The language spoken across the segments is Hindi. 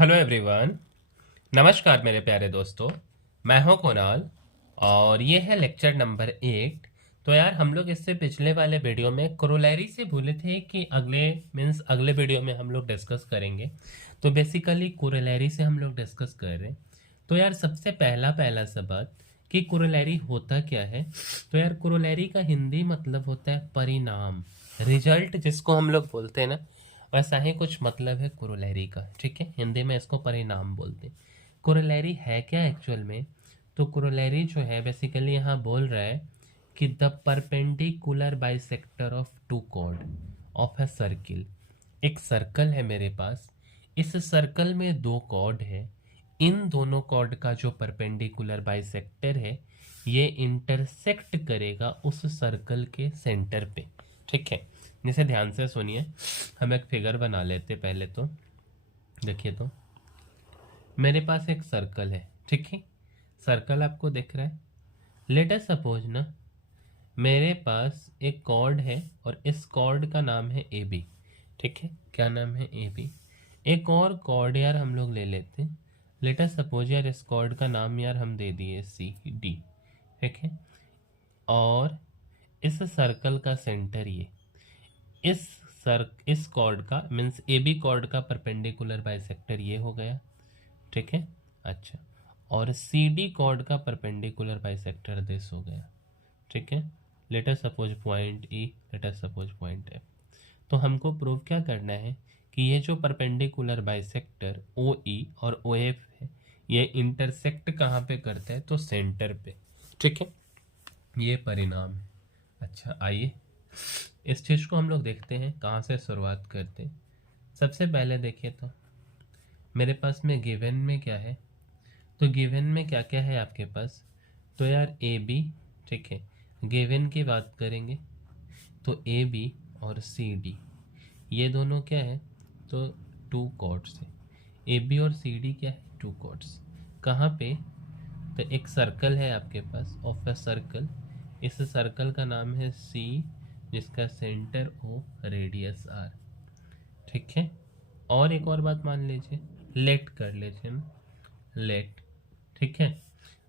Hello everyone. नमस्कार मेरे प्यारे दोस्तों। मैं हूं कुणाल और ये है लेक्चर नंबर 8। तो यार हम लोग इससे पिछले वाले वीडियो में कोरोलरी से भूले थे कि अगले वीडियो में हम लोग डिस्कस करेंगे। तो बेसिकली कोरोलरी से हम लोग डिस्कस कर रहे हैं। तो यार सबसे पहला पहला सा बात कि कोरोलरी होता क्या है। तो यार कोरोलरी का हिंदी मतलब होता है परिणाम, रिजल्ट जिसको हम लोग बोलते हैं ना, वैसा ही कुछ मतलब है कोरोलरी का। ठीक है, हिंदी में इसको परिणाम बोलते हैं। कोरोलरी है क्या एक्चुअल में? तो कोरोलरी जो है बेसिकली यहाँ बोल रहा है कि the perpendicular bisector of two chord of a circle. एक सर्कल है मेरे पास, इस सर्कल में दो कॉर्ड है, इन दोनों कॉर्ड का जो परपेंडिकुलर बाइसेक्टर है ये इंटरसेक्ट करेगा उस सर्कल के सेंटर पे। ठीक है, जिसे ध्यान से सुनिए। हम एक फिगर बना लेते पहले। तो देखिए, तो मेरे पास एक सर्कल है। ठीक है, सर्कल आपको दिख रहा है। लेट अस सपोज ना, मेरे पास एक कॉर्ड है और इस कॉर्ड का नाम है ए बी। ठीक है, क्या नाम है? A B. एक और कॉर्ड यार हम लोग ले लेते हैं। लेट अस सपोज यार इस कॉर्ड का नाम यार हम दे दिए सी डी। ठीक है, और इस सर्कल का सेंटर ये, इस इस कॉर्ड का मीन्स ए बी कॉर्ड का परपेंडिकुलर बाइसेक्टर ये हो गया। ठीक है, अच्छा, और सी डी कॉर्ड का परपेंडिकुलर बाइसेक्टर दिस हो गया। ठीक है, लेट अस सपोज पॉइंट ई, late us suppose point F. तो हमको प्रूव क्या करना है कि ये जो परपेंडिकुलर बाइसेक्टर ओ ई और ओ एफ है ये इंटरसेक्ट कहाँ पे करता है? तो सेंटर पे। ठीक है, ये परिणाम है। अच्छा, आइए इस चीज़ को हम लोग देखते हैं कहाँ से शुरुआत करते हैं। सबसे पहले देखिए, तो मेरे पास में गिवन में क्या है? तो गिवन में क्या क्या है आपके पास? तो यार ए बी। ठीक है, गिवन की बात करेंगे तो ए बी और सी डी ये दोनों क्या है? तो टू कॉर्ड्स है। ए बी और सी डी क्या है? Two chords. कहाँ पे? तो एक सर्कल है आपके पास, ऑफ अ सर्कल। इस सर्कल का नाम है सी, जिसका सेंटर ओ, रेडियस आर। ठीक है, और एक और बात मान लीजिए, लेट कर लीजिए ना, लेट। ठीक है,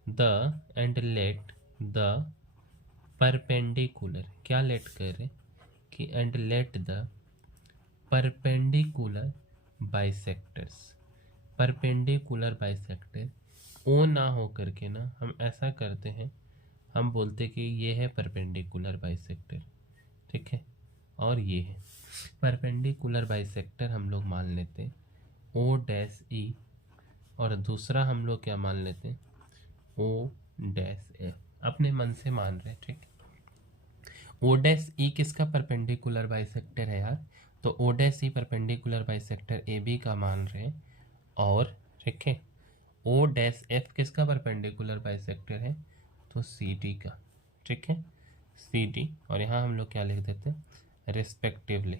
the end let the perpendicular, क्या लेट कर रहे कि end let the perpendicular bisectors. Perpendicular bisector O ना हो करके ना हम ऐसा करते हैं, हम बोलते कि ये है परपेंडिकुलर बाइसेक्टर। ठीक है, और ये है परपेंडिकुलर बाइसेक्टर हम लोग मान लेते हैं ओ डैश ई, और दूसरा हम लोग क्या मान लेते हैं? O dash F. अपने मन से मान रहे हैं। ठीक, ओ डैश ई किसका परपेंडिकुलर बाइसेक्टर है यार? तो O dash E perpendicular bisector A B का मान रहे हैं। और ठीक है, ओ डैश एफ किसका परपेंडिकुलर बाइसेक्टर है? तो सी डी का। ठीक है, सी डी, और यहाँ हम लोग क्या लिख देते हैं? Respectively,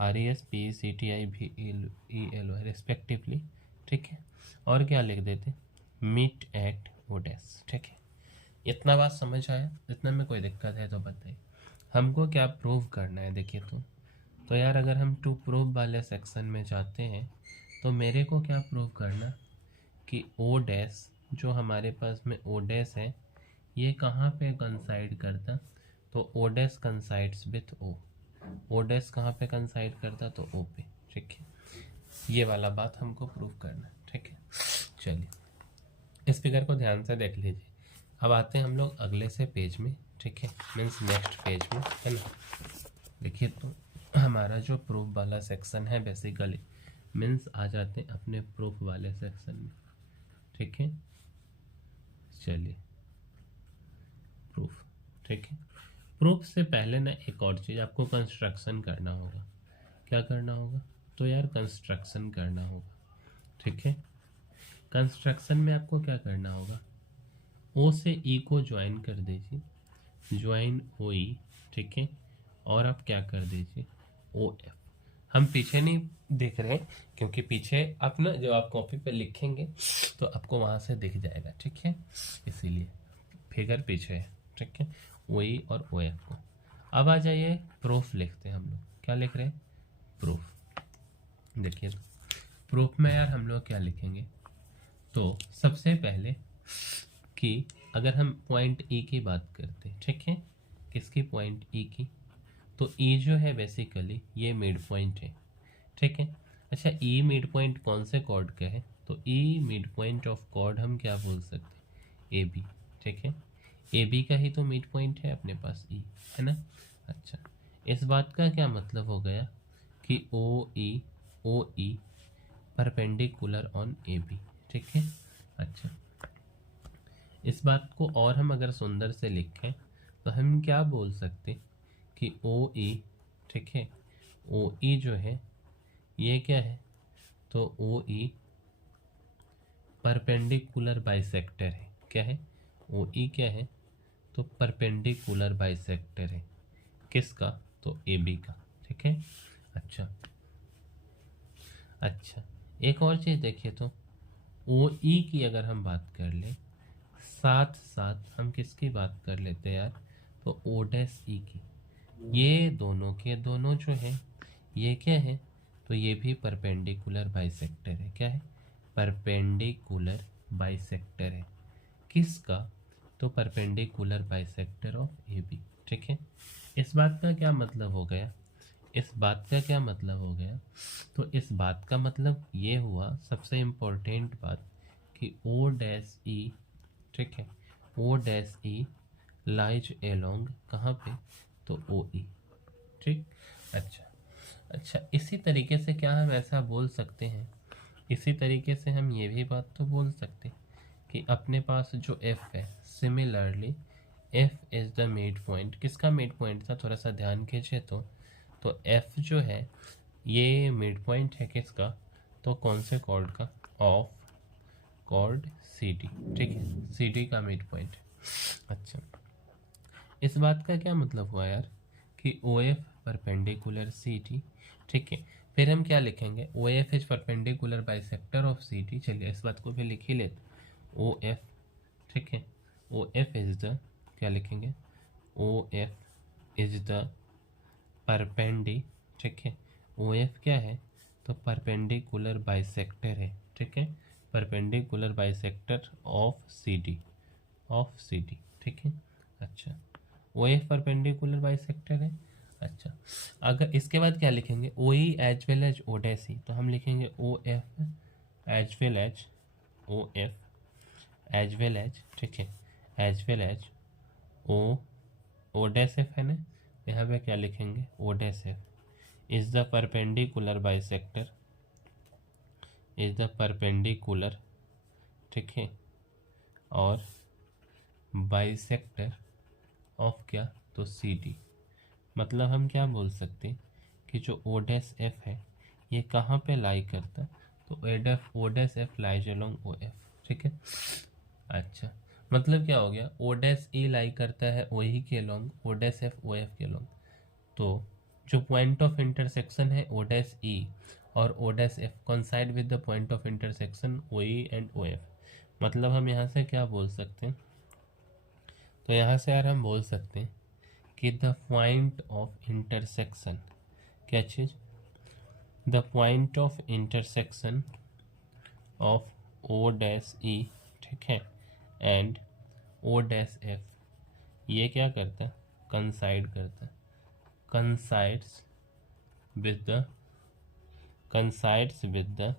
R E S P C T I V E L O, respectively. ठीक है, और क्या लिख देते? Meet at O dash. ठीक है, इतना बात समझ आया? इतना में कोई दिक्कत है तो बताइए। हमको क्या प्रूव करना है? देखिए, तो यार अगर हम टू प्रूव वाले सेक्शन में जाते हैं तो मेरे को क्या प्रूव करना कि ओ डैश जो हमारे पास में ओ डैश है ये कहाँ पे कंसाइड करता? तो O dash coincides with O. O dash कहाँ पे कंसाइड करता? तो ओ पे। ठीक है, ये वाला बात हमको प्रूव करना है। ठीक है, चलिए इस फिगर को ध्यान से देख लीजिए। अब आते हैं हम लोग अगले से पेज में। ठीक है, मीन्स नेक्स्ट पेज में, है ना। देखिए, तो हमारा जो प्रूफ वाला सेक्शन है बेसिकली मीन्स आ जाते हैं अपने प्रूफ वाले सेक्शन में। ठीक है, चलिए प्रूफ। ठीक है, प्रूफ से पहले ना एक और चीज़ आपको कंस्ट्रक्शन करना होगा। क्या करना होगा? तो यार कंस्ट्रक्शन करना होगा। ठीक है, कंस्ट्रक्शन में आपको क्या करना होगा? ओ से ई को ज्वाइन कर दीजिए, ज्वाइन ओ ई। ठीक है, और आप क्या कर दीजिए? O F. हम पीछे नहीं देख रहे हैं क्योंकि पीछे आप ना जब आप कॉपी पे लिखेंगे तो आपको वहाँ से दिख जाएगा। ठीक है, इसीलिए फिगर पीछे है। ठीक है, ओ ई और ओ एफ को। अब आ जाइए प्रूफ लिखते हैं हम लोग। क्या लिख रहे हैं? प्रूफ। देखिए, प्रूफ में यार हम लोग क्या लिखेंगे, तो सबसे पहले कि अगर हम पॉइंट ई की बात करते हैं, ठीक है, किसकी, पॉइंट ई की, तो ई जो है बेसिकली ये मिड पॉइंट है, ठीक है। अच्छा, ई मिड पॉइंट कौन से कॉर्ड का है, तो E midpoint of chord हम क्या बोल सकते हैं, ए बी, ठीक है। ए बी का ही तो मिड पॉइंट है अपने पास ई, है ना। अच्छा, इस बात का क्या मतलब हो गया कि O E perpendicular on A B, ठीक है। अच्छा, इस बात को और हम अगर सुंदर से लिखें तो हम क्या बोल सकते कि ओ ई, ठीक है, ओ ई जो है ये क्या है, तो ओ ई परपेंडिकुलर बाइसेक्टर है, क्या है, ओ ई क्या है, तो परपेंडिकुलर बाइसेक्टर है, किसका, तो ए बी का, ठीक है। अच्छा, अच्छा, एक और चीज़ देखिए, तो ओ ई की अगर हम बात कर लें, साथ साथ हम किसकी बात कर लेते हैं यार, तो ओ डैश ई की, ये दोनों के दोनों जो है ये क्या है, तो ये भी परपेंडिकुलर बाइसेक्टर है, क्या है, परपेंडिकुलर बाइसेक्टर है, किसका, तो perpendicular bisector of A B, ठीक है। इस बात का क्या मतलब हो गया, इस बात का क्या मतलब हो गया, तो इस बात का मतलब ये हुआ, सबसे इम्पोर्टेंट बात, कि ओ डैश ई, ठीक है, O dash E lies along कहाँ पे, तो ओ ई, ठीक। अच्छा, अच्छा, इसी तरीके से क्या हम ऐसा बोल सकते हैं, इसी तरीके से हम ये भी बात तो बोल सकते हैं कि अपने पास जो f है, similarly f is the mid point, किसका मिड पॉइंट था, थोड़ा सा ध्यान खींचे, तो f जो है ये मिड पॉइंट है किसका, तो कौन से कॉर्ड का, ऑफ कॉर्ड सी डी, ठीक है, सी डी का मिड पॉइंट। अच्छा, इस बात का क्या मतलब हुआ यार, कि O F perpendicular C T, ठीक है। फिर हम क्या लिखेंगे, O F is perpendicular bisector of C T, चलिए इस बात को भी लिख ही लेते, ओ एफ, ठीक है, ओ एफ इज द, क्या लिखेंगे, ओ एफ इज द परपेंडी, ठीक है, ओ एफ क्या है, तो परपेंडिकुलर बाइसेक्टर है, ठीक है, perpendicular bisector of C D, of C D, ठीक है। अच्छा, ओ एफ परपेंडिकुलर बाइसेक्टर है। अच्छा, अगर इसके बाद क्या लिखेंगे, O E as well as O dash E, तो हम लिखेंगे O F as well as, O F as well as, ठीक है, as well as O, O dash F है ना, यहाँ पे क्या लिखेंगे, O dash F is the perpendicular bisector, is the perpendicular, ठीक है, और बाइसेक्टर ऑफ क्या, तो सी डी। मतलब हम क्या बोल सकते हैं कि जो ओ डैश एफ है ये कहाँ पे लाई करता है, तो O dash F lies along O F, ठीक है। अच्छा, मतलब क्या हो गया, ओ डैश ई लाई करता है ओ ही के along, O dash F O F के अलोंग, तो जो पॉइंट ऑफ इंटरसेक्शन है ओ डैश ई और O dash F coincide with the point of intersection O E and O F. मतलब हम यहाँ से क्या बोल सकते हैं, तो यहाँ से यार हम बोल सकते हैं कि द पॉइंट ऑफ इंटरसेक्शन, क्या चीज़, the point of intersection of O dash E, ठीक है, एंड ओ डैश एफ, ये क्या करता है, कंसाइड करता है, coincides with the, coincides with the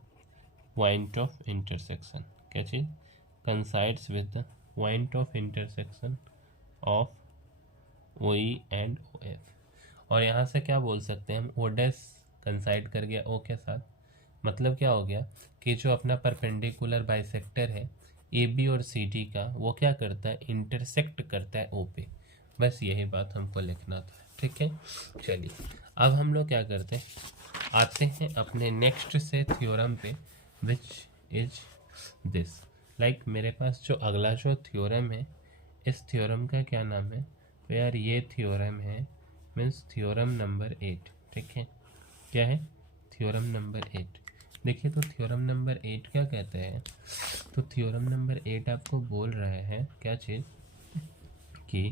point of intersection, क्या चीज़, coincides with the point of intersection of O E and O F. और यहाँ से क्या बोल सकते हैं हम, ओ डैश कंसाइड कर गया ओ के साथ, मतलब क्या हो गया कि जो अपना परपेंडिकुलर बाइसेक्टर है ए बी और सी डी का, वो क्या करता है, इंटरसेक्ट करता है ओ पे, बस यही बात हमको लिखना था, ठीक है। चलिए अब हम लोग क्या करते हैं, आते हैं अपने नेक्स्ट से थ्योरम पे, विच इज दिस, लाइक मेरे पास जो अगला जो थ्योरम है, इस थ्योरम का क्या नाम है, तो यार ये थ्योरम है, मीन्स थ्योरम नंबर 8, ठीक है, क्या है, थ्योरम नंबर 8। देखिए, तो थ्योरम नंबर 8 क्या कहते हैं, तो थ्योरम नंबर 8 आपको बोल रहे हैं क्या चीज़, कि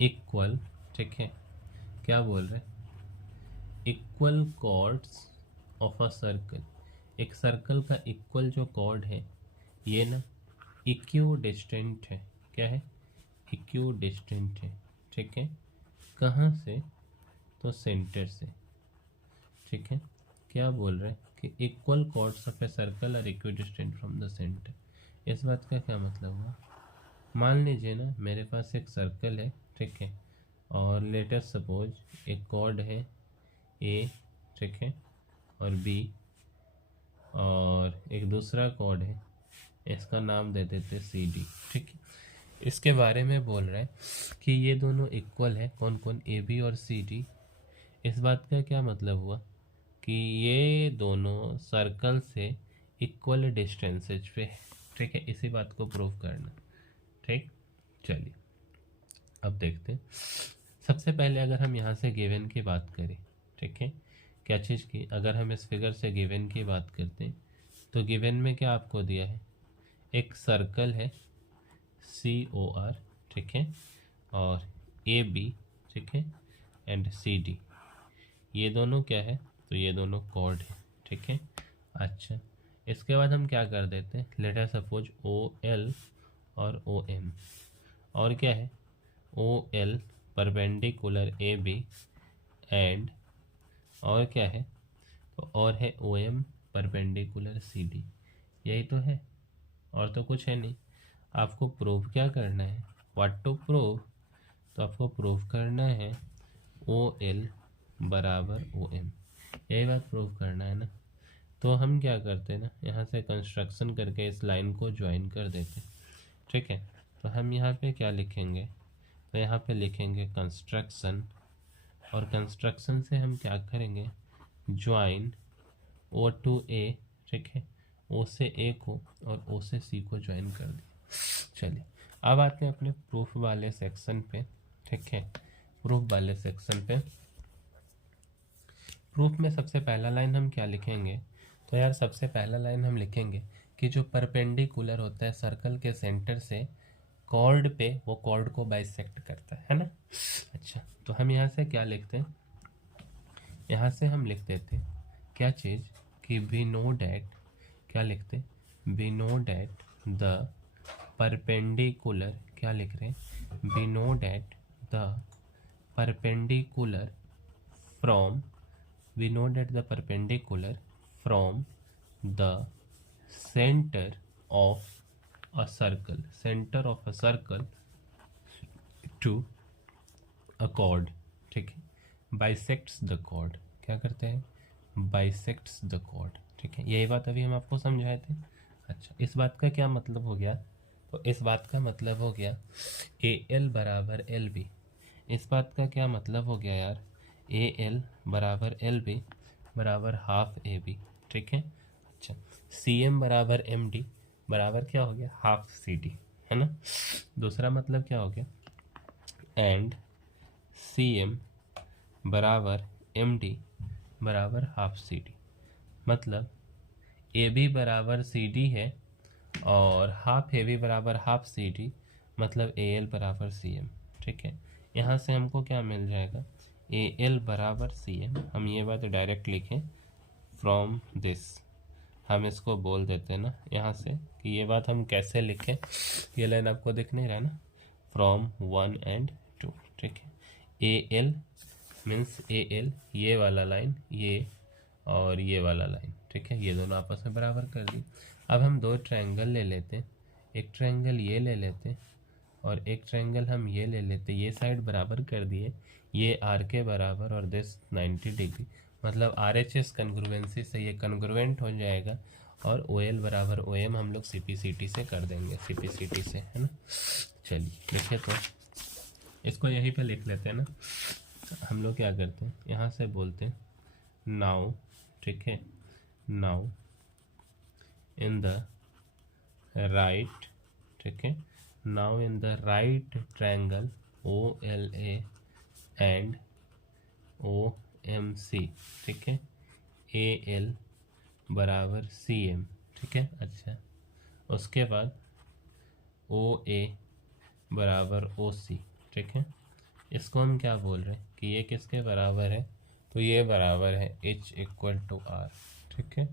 इक्वल, ठीक है, क्या बोल रहे हैं, equal chords of a circle, एक सर्कल का इक्वल जो कॉर्ड है ये ना इक्यू डिस्टेंट है। क्या है? इक्यू डिस्टेंट है। ठीक है, कहाँ से? तो सेंटर से। ठीक है, क्या बोल रहे हैं कि equal chords of a circle are equidistant from the centre. इस बात का क्या मतलब हुआ? मान लीजिए ना मेरे पास एक सर्कल है, ठीक है, और लेटेस्ट सपोज एक कॉर्ड है ए, ठीक है, और बी, और एक दूसरा कॉर्ड है, इसका नाम दे देते सी डी। ठीक है, इसके बारे में बोल रहे हैं कि ये दोनों इक्वल है। कौन कौन? ए बी और सी डी। इस बात का क्या मतलब हुआ कि ये दोनों सर्कल से इक्वल डिस्टेंसेज पे है। ठीक है, इसी बात को प्रूव करना। ठीक, चलिए अब देखते हैं। सबसे पहले अगर हम यहाँ से गिवन की बात करें, ठीक है, क्या चीज़ की, अगर हम इस फिगर से गिवन की बात करते हैं तो गिवन में क्या आपको दिया है? एक सर्कल है सी ओ आर, ठीक है, और ए बी, ठीक है, एंड सी डी। ये दोनों क्या है? तो ये दोनों कॉर्ड है। ठीक है, अच्छा, इसके बाद हम क्या कर देते हैं? Let us suppose O L और ओ एम, और क्या है? O L perpendicular A B and, और क्या है? तो और है O M perpendicular C D. यही तो है, और तो कुछ है नहीं। आपको प्रूव क्या करना है? What to prove? तो आपको प्रूव करना है ओ एल बराबर ओ एम। यही बात प्रूव करना है ना। तो हम क्या करते हैं ना, यहाँ से कंस्ट्रक्शन करके इस लाइन को ज्वाइन कर देते। ठीक है, तो हम यहाँ पे क्या लिखेंगे? तो यहाँ पे लिखेंगे कंस्ट्रक्शन, और कंस्ट्रक्शन से हम क्या करेंगे? ज्वाइन ओ टू ए, ठीक है, ओ से ए को और ओ से सी को ज्वाइन कर दिया। चलिए अब आते हैं अपने प्रूफ वाले सेक्शन पे। ठीक है, प्रूफ वाले सेक्शन पे प्रूफ में सबसे पहला लाइन हम क्या लिखेंगे? तो यार सबसे पहला लाइन हम लिखेंगे कि जो परपेंडिकुलर होता है सर्कल के सेंटर से कॉर्ड पे, वो कॉर्ड को बाइसेक्ट करता है ना। अच्छा, तो हम यहाँ से क्या लिखते हैं? यहाँ से हम लिख देते क्या चीज़ कि वी नो डैट, क्या लिखते? We know that the perpendicular, क्या लिख रहे हैं? We know that the perpendicular from, we know that the perpendicular from the center of a circle, center of a circle to a chord, ठीक है, bisects the chord। क्या करते हैं? bisects the chord। ठीक है, यही बात अभी हम आपको समझाए थे। अच्छा, इस बात का क्या मतलब हो गया? तो इस बात का मतलब हो गया ए एल बराबर एल बी। इस बात का क्या मतलब हो गया यार? ए एल बराबर एल बी बराबर हाफ ए बी। ठीक है, अच्छा, सी एम बराबर एम डी बराबर क्या हो गया? हाफ सी डी, है ना। दूसरा मतलब क्या हो गया? एंड सी एम बराबर एम डी बराबर हाफ सी डी। मतलब ए बी बराबर सी डी है और हाफ ए बी बराबर हाफ सी डी, मतलब ए एल बराबर सी एम। ठीक है, यहाँ से हमको क्या मिल जाएगा? ए एल बराबर सी एम। हम ये बात डायरेक्ट लिखें फ्रॉम दिस, हम इसको बोल देते हैं ना यहाँ से कि ये बात हम कैसे लिखें। ये लाइन आपको दिख नहीं रहा ना, फ्रॉम 1 and 2। ठीक है, A L means A L, ये वाला लाइन, ये और ये वाला लाइन, ठीक है, ये दोनों आपस में बराबर कर दी। अब हम दो ट्रायंगल ले लेते हैं, एक ट्रायंगल ये ले लेते हैं और एक ट्रायंगल हम ये ले लेते हैं। ये साइड बराबर कर दिए, ये आर के बराबर और दिस 90 डिग्री, मतलब आर एच एस कन्ग्रुवेंसी से ये कन्ग्रुवेंट हो जाएगा, और ओ एल बराबर ओ एम हम लोग सी पी सी टी से कर देंगे, सी पी सी टी से, है ना। चलिए देखिए, तो इसको यहीं पे लिख लेते हैं ना। हम लोग क्या करते हैं, यहाँ से बोलते हैं नाउ, ठीक है, नाउ इन द राइट, ठीक है, now in the right triangle O L A and O M C, ठीक है, ए एल बराबर सी एम, ठीक है। अच्छा, उसके बाद ओ ए बराबर ओ सी, ठीक है। इसको हम क्या बोल रहे हैं कि ये किसके बराबर है? तो ये बराबर है H इक्वल टू R, ठीक है।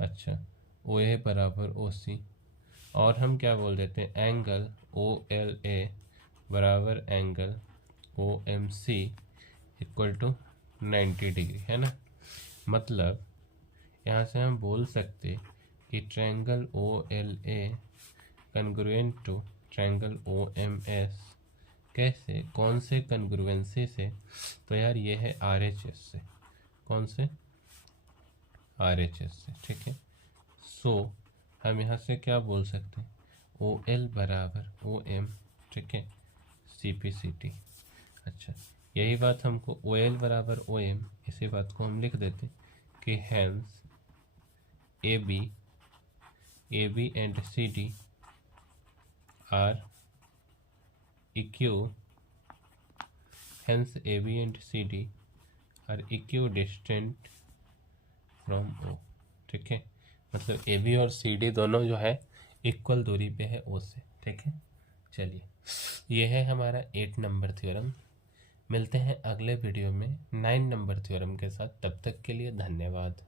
अच्छा, ओ ए बराबर ओ सी, और हम क्या बोल देते हैं, एंगल ओ एल ए बराबर angle O M C equal to 90 degree, है ना। मतलब यहाँ से हम बोल सकते कि triangle O L A congruent to triangle O M S. कैसे, कौन से कन्ग्रुएंसी से, तो यार ये है आर एच एस से। कौन से, आर एच एस से, ठीक है। सो हम यहाँ से क्या बोल सकते हैं, ओ एल बराबर ओ एम, ठीक है, सी पी सी टी। अच्छा, यही बात हमको ओ एल बराबर ओ एम, इसी बात को हम लिख देते कि hence A B and C D are equal, hence AB and CD are equidistant from O, ठीक है। मतलब AB और CD दोनों जो है इक्वल दूरी पे है O से, ठीक है। चलिए, ये है हमारा 8 नंबर थ्योरम। मिलते हैं अगले वीडियो में 9 नंबर थ्योरम के साथ, तब तक के लिए धन्यवाद।